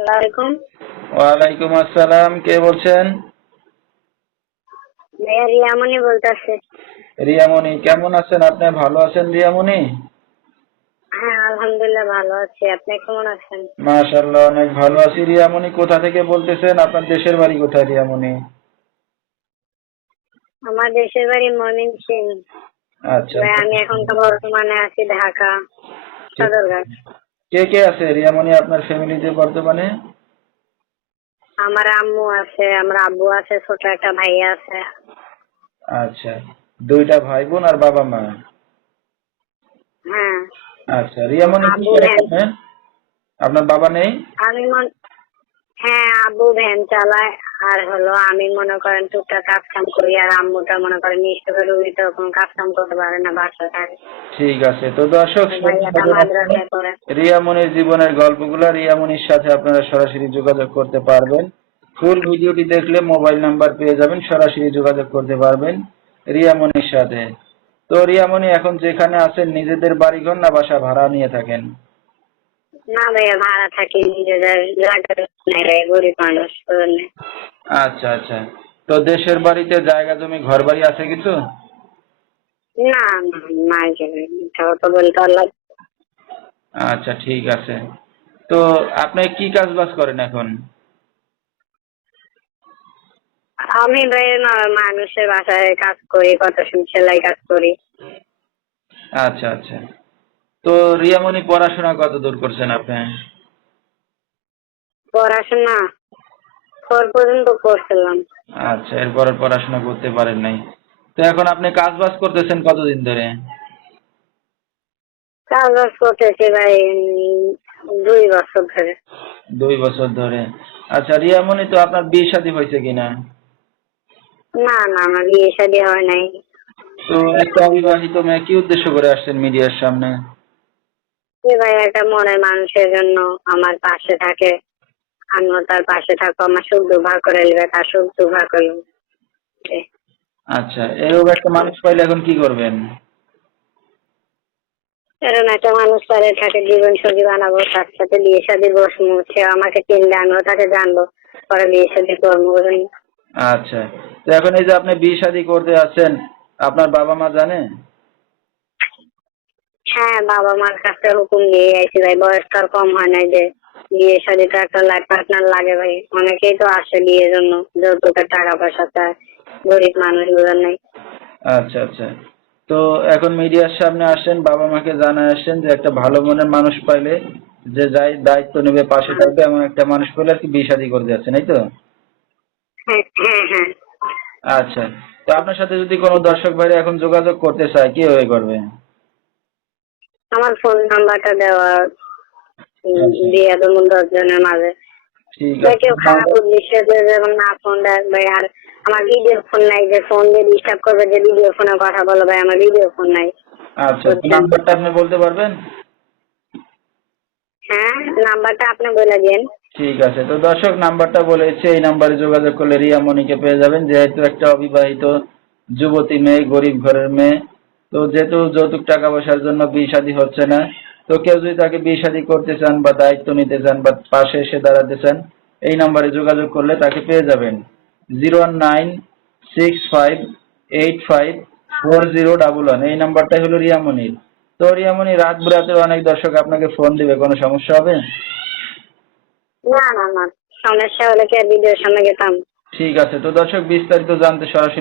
ওয়ালাইকুম আসসালাম কে বলছেন? রিয়ামণি বলতেছে। রিয়ামণি কেমন আছেন? আপনি ভালো আছেন রিয়ামণি? হ্যাঁ আলহামদুলিল্লাহ ভালো আছি। আপনি কেমন আছেন? মাশাআল্লাহ অনেক ভালো আছি রিয়ামণি। কোথা থেকে বলতেছেন? আপনার দেশের বাড়ি কোথায় রিয়ামণি? আমার দেশের বাড়ি মমিন সিং আচ্ছা। আমি এখন তো বর্তমানে আছি ঢাকা সদরঘাট। কে কে আছে? রিয়ামণি আপনার ফ্যামিলিতে বর্তমানে? আমার আম্মু আছে আমার আব্বু আছে ছোট একটা ভাই আছে। আচ্ছা দুইটা ভাই বোন আর বাবা মা? হ্যাঁ। আচ্ছা রিয়ামণি কি করে আপনার বাবা নেই? আমি মন হ্যাঁ আব্বু ভ্যান চালায়। আর হলো আমি মনে করেন টুকটাক কাজ কাম করি আর আম্মুটা মনে করেন নিশ্চয় রুগী তো কোনো কাজ কাম করতে পারে না বাসা থাকে ঠিক আছে তো দর্শক রিয়ামণির জীবনের গল্পগুলো রিয়ামণির সাথে আপনারা সরাসরি যোগাযোগ করতে পারবেন। ফুল ভিডিওটি দেখলে মোবাইল নাম্বার পেয়ে যাবেন সরাসরি যোগাযোগ করতে পারবেন রিয়ামণির সাথে। তো রিয়ামণি এখন যেখানে আছেন নিজেদের বাড়িঘর না বাসা ভাড়া নিয়ে থাকেন? না ভাইয়া ভাড়া থাকি নিজেদের গরিব মানুষ? আচ্ছা আচ্ছা। তো দেশের বাড়িতে জায়গা জমি ঘর বাড়ি আছে কিছু? না নাই বলতে আচ্ছা ঠিক আছে। তো আপনি কি কাজ বাজ করেন এখন? আমি মানুষের বাসায় কাজ করি কত সেলাই কাজ করি। আচ্ছা আচ্ছা। তো রিয়ামণি পড়াশোনা কত দূর করছেন আপনি? পড়াশোনা ফোর পর্যন্ত করছিলাম। আচ্ছা এরপর পড়াশোনা করতে পারেন নাই। তো এখন আপনি কাজ বাজ করতেছেন কতদিন ধরে? কাজ বাজ করতেছি ভাই দুই বছর ধরে। দুই বছর ধরে। আচ্ছা রিয়ামণি তো আপনার বিয়ে শাদী হয়েছে কিনা? না না আমার বিয়ে শাদী হয় নাই। তো একটা অবিবাহিত মেয়ে কি উদ্দেশ্য করে আসছেন মিডিয়ার সামনে? যে ভাই একটা মনের মানুষের জন্য আমার পাশে থাকে। আমিও তার পাশে থাকব আমার সুখ করে নেবে তার সুখ করে আচ্ছা এরকম একটা মানুষ পাইলে এখন কি করবেন? এরকম একটা মানুষ পরে থাকে জীবন সঙ্গী বানাবো তার সাথে বিয়ে শাদী বসবো সে আমাকে আমিও তাকে জানব পরে বিয়ে শাদী করব বুঝলেন? আচ্ছা তো এখন এই যে আপনি বিয়ে শাদী করতে আছেন আপনার বাবা মা জানে? হ্যাঁ বাবা মার কাছে হুকুম দিয়ে আইছি ভাই বয়স তো আর কম হয় নাই যে তো একটা লাইফ পার্টনার লাগে ভাই। অনেকেই তো আসে বিয়ের জন্য যৌতুকের টাকা পয়সা চায় গরিব নাই। আচ্ছা আচ্ছা। তো এখন মিডিয়ার সামনে আসেন বাবা মাকে জানায় আসেন যে একটা ভালো মনের মানুষ পাইলে যে যাই দায়িত্ব নেবে পাশে থাকবে এমন একটা মানুষ পেলে আর কি বিয়ে শাদী করতে যাচ্ছেন এই তো? হ্যাঁ হ্যাঁ হ্যাঁ। আচ্ছা। তো আপনার সাথে যদি কোনো দর্শক ভাইরা এখন যোগাযোগ করতে চায় কীভাবে করবে? আমার ফোন নাম্বারটা দেওয়া দিয়ে দেবো দশ জনের মাঝে। ঠিক যে আছে কেউ খারাপ উদ্দেশ্যে যেমন না ফোন দেয় আর আমার ভিডিও ফোন নাই যে ফোন দিয়ে ডিস্টার্ব করবে যে ভিডিও ফোনে কথা বলো ভাই আমার ভিডিও ফোন নাই। আচ্ছা নাম্বারটা আপনি বলতে পারবেন? হ্যাঁ নাম্বারটা আপনি বলে দিন। ঠিক আছে তো দর্শক নাম্বারটা বলেছে এই নাম্বারে যোগাযোগ করলে রিয়া মনিকে পেয়ে যাবেন যেহেতু একটা অবিবাহিত যুবতী মেয়ে গরিব ঘরের মেয়ে। তো যেহেতু যৌতুক টাকা পয়সার জন্য বিয়ে শাদী হচ্ছে না তো কেউ যদি তাকে বিয়ে শাদী করতে চান বা দায়িত্ব নিতে চান বা পাশে এসে দাঁড়াতে চান এই নাম্বারে যোগাযোগ করলে তাকে পেয়ে যাবেন। Zero one nine six five eight five four zero double one. এই নাম্বারটাই হলো রিয়ামণির। তো রিয়ামণি রাত বিরাতের অনেক দর্শক আপনাকে ফোন দিবে কোনো সমস্যা হবে? না না না সমস্যা হলে কি আর ভিডিওর সামনে গেতাম? ঠিক আছে তো দর্শক বিস্তারিত জানতে সরাসরি